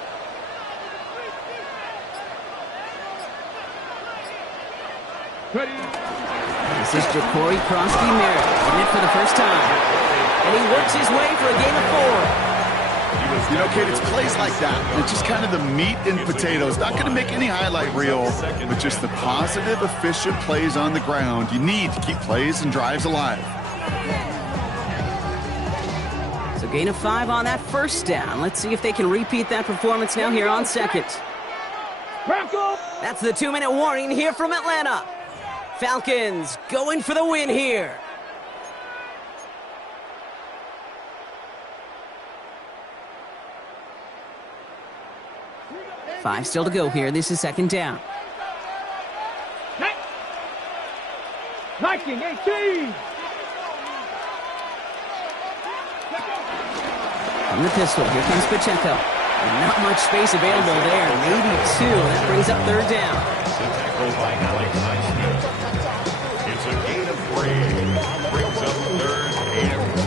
Ready? This is Ja'Cory Crosby-Merritt in it for the first time. And he works his way for a gain of 4. You know, Kate, it's plays like that. It's just kind of the meat and potatoes. Not going to make any highlight reel, but just the positive, efficient plays on the ground. You need to keep plays and drives alive. So gain of 5 on that first down. Let's see if they can repeat that performance now here on second. That's the 2-minute warning here from Atlanta. Falcons going for the win here. Five still to go here. This is second down. Viking 18. From the pistol, here comes Pacheco. And not much space available there. Maybe 2. That brings up third down. Tackled by Alex Highsmith. It's a gain of 3. Brings up 3rd and 2.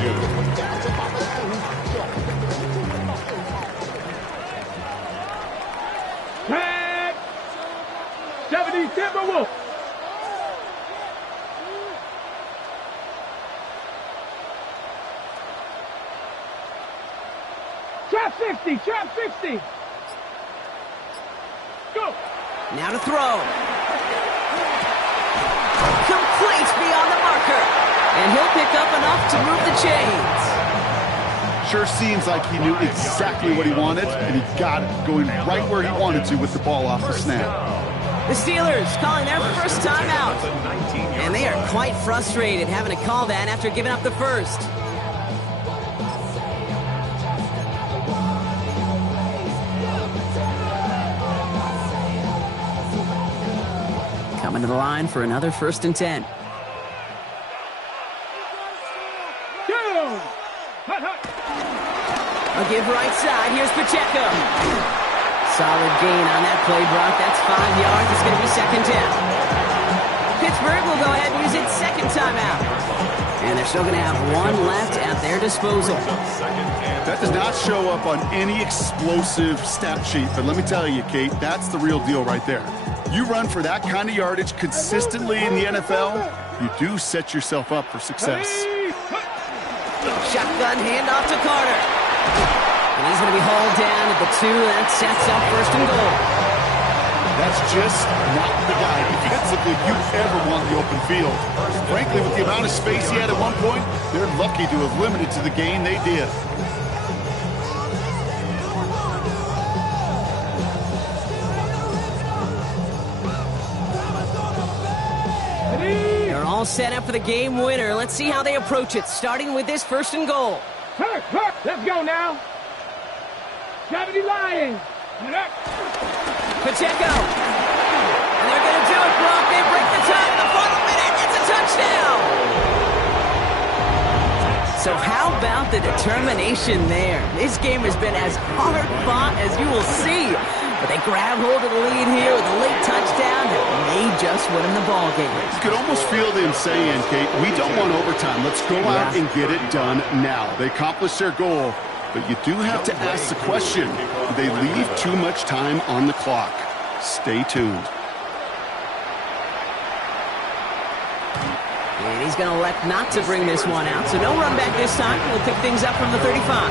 Tag. 70 Timberwolves. Trap 60. Trap 60. Go. Now to throw. Complete beyond the marker. And he'll pick up enough to move the chains. Sure seems like he knew exactly what he wanted, and he got it going right where he wanted to with the ball off the snap. The Steelers calling their first time out. And they are quite frustrated having to call that after giving up the first. Coming to the line for another 1st and 10. go. Hut, hut. A give right side. Here's Pacheco. Solid gain on that play, Brock. That's 5 yards. It's going to be second down. Pittsburgh will go ahead and use its second timeout. And they're still going to have one left at their disposal. That does not show up on any explosive stat sheet, but let me tell you, Kate, that's the real deal right there. You run for that kind of yardage consistently in the NFL, you do set yourself up for success. Shotgun handoff to Carter. And he's going to be hauled down at the 2. That sets up first and goal. That's just not the guy defensively you'd ever want the open field. Frankly, with the amount of space he had at one point, they're lucky to have limited to the gain they did. They're all set up for the game winner. Let's see how they approach it, starting with this first and goal. Hurt, hurt. Let's go now. 70 Lions. Pacheco. And they're going to do it, Brock. They break the tie in the final minute. It's a touchdown. So how about the determination there? This game has been as hard fought as you will see. But they grab hold of the lead here with a late touchdown that may just win them the ball game. You could almost feel them saying, Kate, we don't want overtime. Let's go out and get it done now. They accomplished their goal, but you do have to ask the question, do they leave too much time on the clock? Stay tuned. And he's going to elect not to bring this one out. So no run back this time. We'll pick things up from the 35.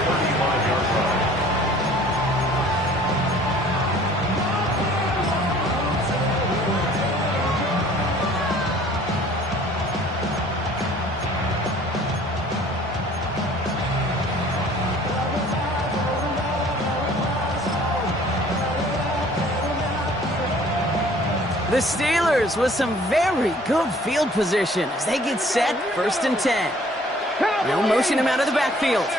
The Steelers with some very good field position as they get set, first and 10. They'll motion him out of the backfield.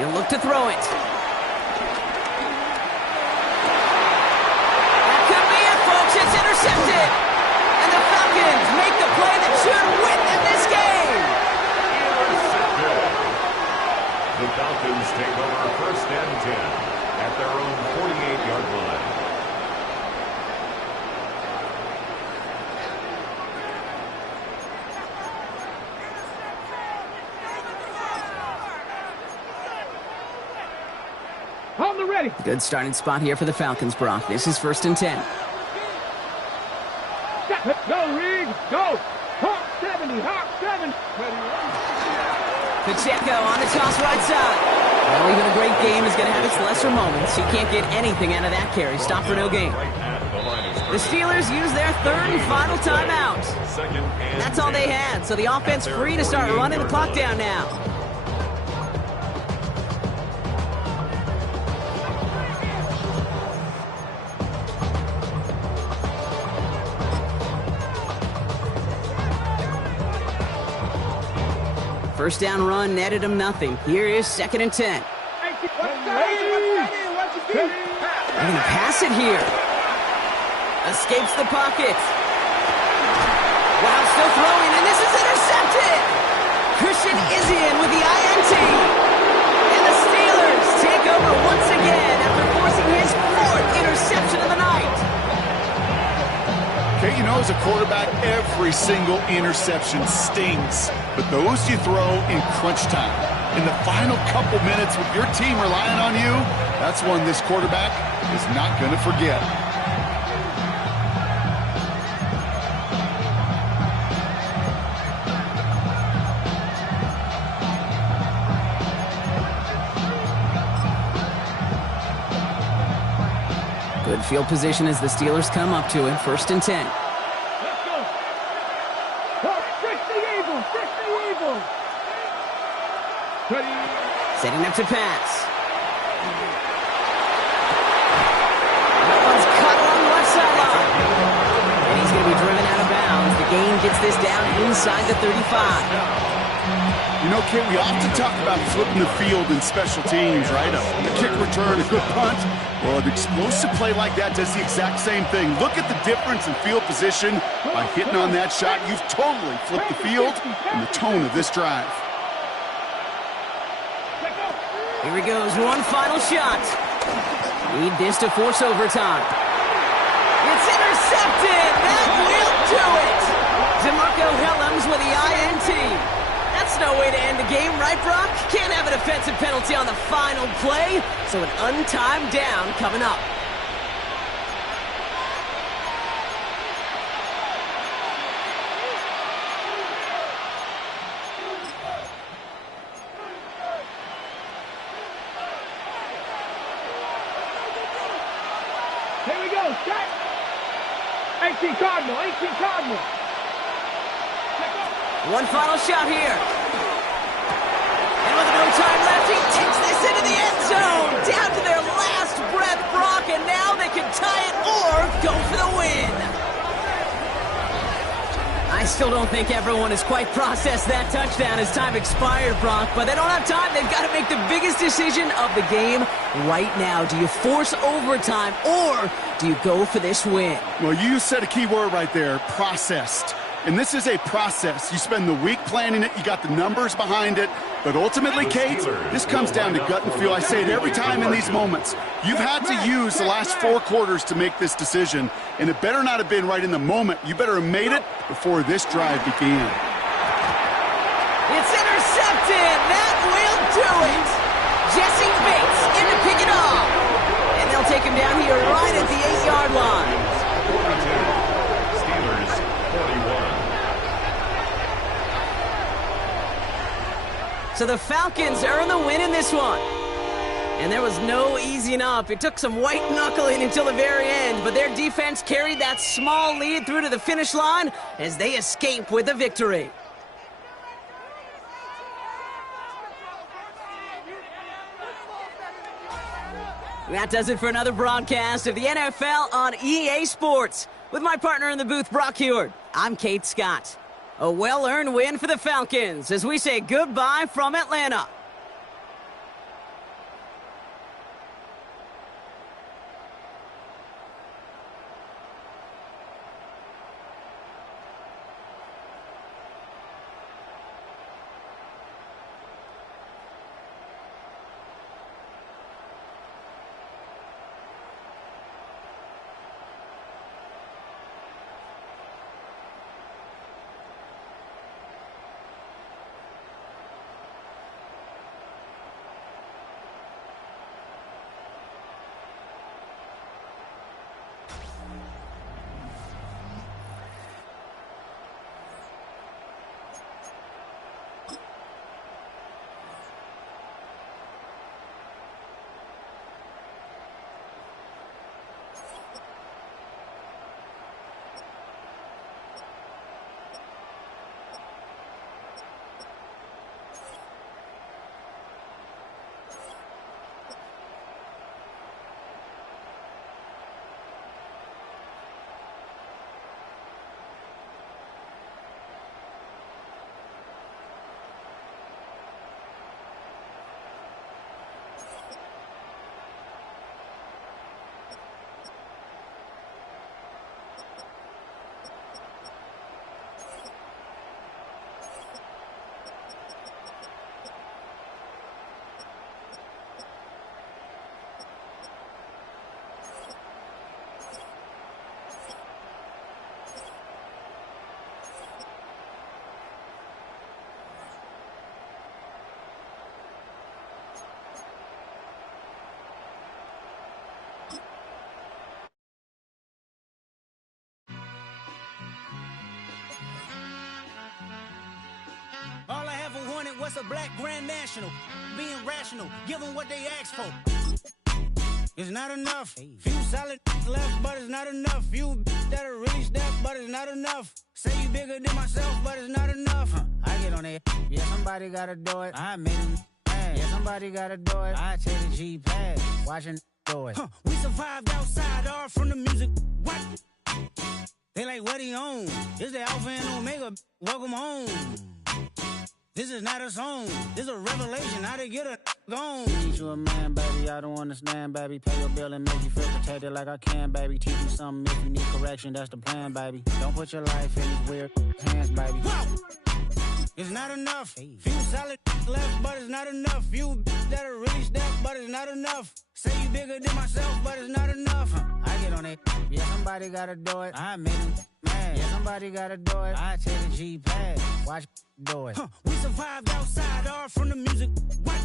He'll look to throw it. That could be it, folks. It's intercepted. And the Falcons make the play that should win them this game. The Falcons take over first and 10. At their own 48-yard line. Hold the ready. Good starting spot here for the Falcons, Brock. This is first and 10. Go, Riggs. Go. Hawk 70. Hawk 7. Pacheco on the toss right side. Well, even a great game is going to have its lesser moments. He can't get anything out of that carry. Stop for no gain. The Steelers use their third and final timeout. That's all they had, so the offense free to start running the clock down now. First down run netted him nothing. Here is second and 10. They're going to pass it here. Escapes the pocket. Wow, still throwing, and this is intercepted. Christian Izien with the INT. And the Steelers take over once again after forcing his 4th interception of the night. Okay, you know, as a quarterback, every single interception stings. But those you throw in crunch time. In the final couple minutes with your team relying on you, that's one this quarterback is not going to forget. Good field position as the Steelers come up to it. First and 10. Let's go. Hawk, fix the Eagles. Fix the Eagles. Setting up to pass. That one's cut along the left sideline. And he's going to be driven out of bounds. The gain gets this down inside the 35. You know, Kate, we often talk about flipping the field in special teams, right? A kick return, a good punt. Well, an explosive play like that does the exact same thing. Look at the difference in field position By hitting on that shot, you've totally flipped the field and the tone of this drive. Here he goes, one final shot. Need this to force overtime. It's intercepted. That will do it. DeMarco Helms with the INT. That's no way to end the game, right, Brock? Can't have a defensive penalty on the final play, so an untimed down coming up. Here we go, set. 18 Cardinal, 18 Cardinal. One final shot here. And with no time left, he takes this into the end zone. Down to their last breath, Brock, and now they can tie it or go for the win. I still don't think everyone has quite processed that touchdown as time expired, Brock, but they don't have time. They've got to make the biggest decision of the game right now. Do you force overtime or do you go for this win? Well, you said a key word right there, processed. And this is a process. You spend the week planning it, you got the numbers behind it, but ultimately, Kate, this comes down to gut and feel. I say it every time in these moments. You've had to use the last 4 quarters to make this decision, and it better not have been right in the moment. You better have made it before this drive began. It's intercepted. That will do it. Jesse Bates in to pick it off. And they'll take him down here right at the 8-yard line. 42. Steelers 41. So the Falcons earn the win in this one. And there was no easing up. It took some white knuckling until the very end, but their defense carried that small lead through to the finish line as they escape with a victory. That does it for another broadcast of the NFL on EA Sports. With my partner in the booth, Brock Heward, I'm Kate Scott. A well-earned win for the Falcons as we say goodbye from Atlanta. All I ever wanted was a black Grand National. Being rational, give them what they ask for. It's not enough. Few solid left, but it's not enough. Few that are really step, but it's not enough. Say you bigger than myself, but it's not enough. I get on it. Yeah, somebody gotta do it. I made him mad. Yeah, somebody gotta do it. I take the G-Pad. Watching do it. We survived outside, all from the music. What? They like, what he on? This the Alpha and Omega. Welcome home. This is not a song. This is a revelation. How to get a gone. Need you a man, baby. I don't understand, baby. Pay your bill and make you feel Protect it like I can, baby. Teach you something if you need correction, that's the plan, baby. Don't put your life in these weird hands, baby. Whoa! It's not enough. Few solid left, but it's not enough. Few that are really step, but it's not enough. Say you bigger than myself, but it's not enough. I get on it. Yeah, somebody gotta do it. I made him mad. Yeah, somebody gotta do it. I take a G-pad. Watch do it. We survived outside, all from the music. What?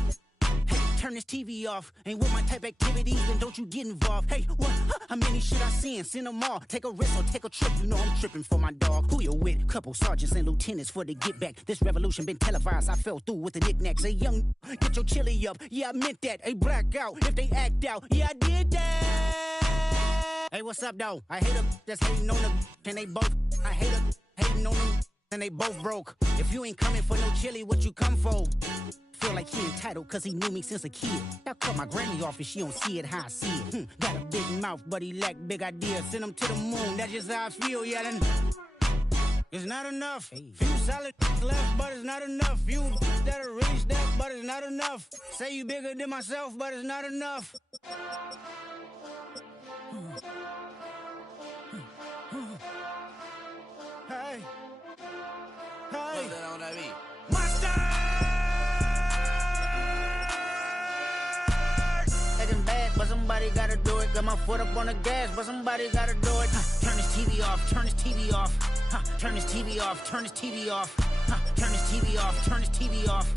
Hey, turn this TV off. Ain't with my type activities, then don't you get involved. Hey, what? How many shit I seen? Send them all. Take a risk or take a trip. You know I'm tripping for my dog. Who you with? Couple sergeants and lieutenants for the get back. This revolution been televised. I fell through with the knickknacks. Hey, young, get your chili up. Yeah, I meant that. Hey, black out if they act out. Yeah, I did that. Hey, what's up, though? I hate them that's hating on them. And they both. I hate them hating on them. And they both broke. If you ain't coming for no chili, what you come for? Feel like he entitled cause he knew me since a kid. I cut my granny off and she don't see it how I see it. Got a big mouth but he lack big ideas. Send him to the moon, that's just how I feel, yeah. Then it's not enough. Few solid left but it's not enough. Few that are really step but it's not enough. Say you bigger than myself but it's not enough. Hey. Hey. Monster! But somebody gotta do it. Got my foot up on the gas, but somebody gotta do it. Turn this TV off, turn this TV off. Turn this TV off, turn this TV off. Turn this TV off, turn this TV off.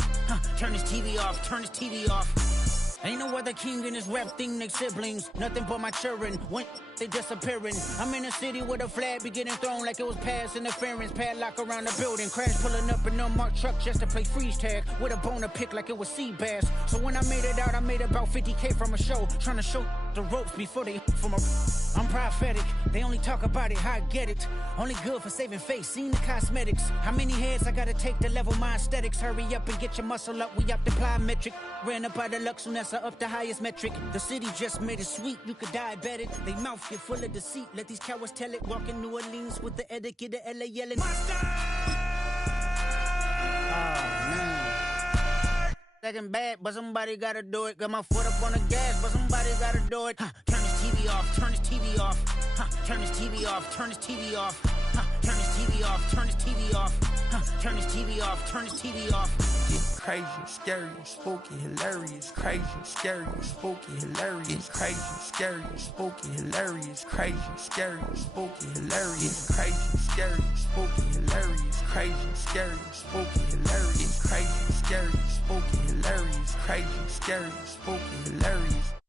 Turn this TV off, turn this TV off. Ain't no other king in this rap thing, they siblings. Nothing but my children, when they disappearing. I'm in a city where the flag be getting thrown like it was past interference. Padlock around the building, crash pulling up an unmarked truck just to play freeze tag. With a bone to pick like it was sea bass. So when I made it out, I made about 50K from a show. Trying to show the ropes before they from a... I'm prophetic, they only talk about it, how I get it. Only good for saving face, seen the cosmetics. How many heads I gotta take to level my aesthetics? Hurry up and get your muscle up, we up the plyometric. Ran up out of luck, soon as I up the highest metric. The city just made it sweet, you could diabetic. They mouth get full of deceit, let these cowards tell it. Walk in New Orleans with the etiquette of LA yelling Monster! Oh, man. Second bad, but somebody gotta do it. Got my foot up on the gas, but somebody gotta do it. Turn this TV off, turn this TV off. Turn this TV off, turn this TV off. Turn this TV off, turn this TV off. Turn this TV off, turn this TV off. It's crazy, scary, spooky, hilarious. Crazy, scary, spooky, hilarious. Crazy, scary, spooky, hilarious. Crazy, scary, spooky, hilarious. Crazy, scary, spooky, hilarious. Crazy, scary, spooky, hilarious. Crazy, scary, spooky, hilarious. Crazy, scary, spooky, hilarious.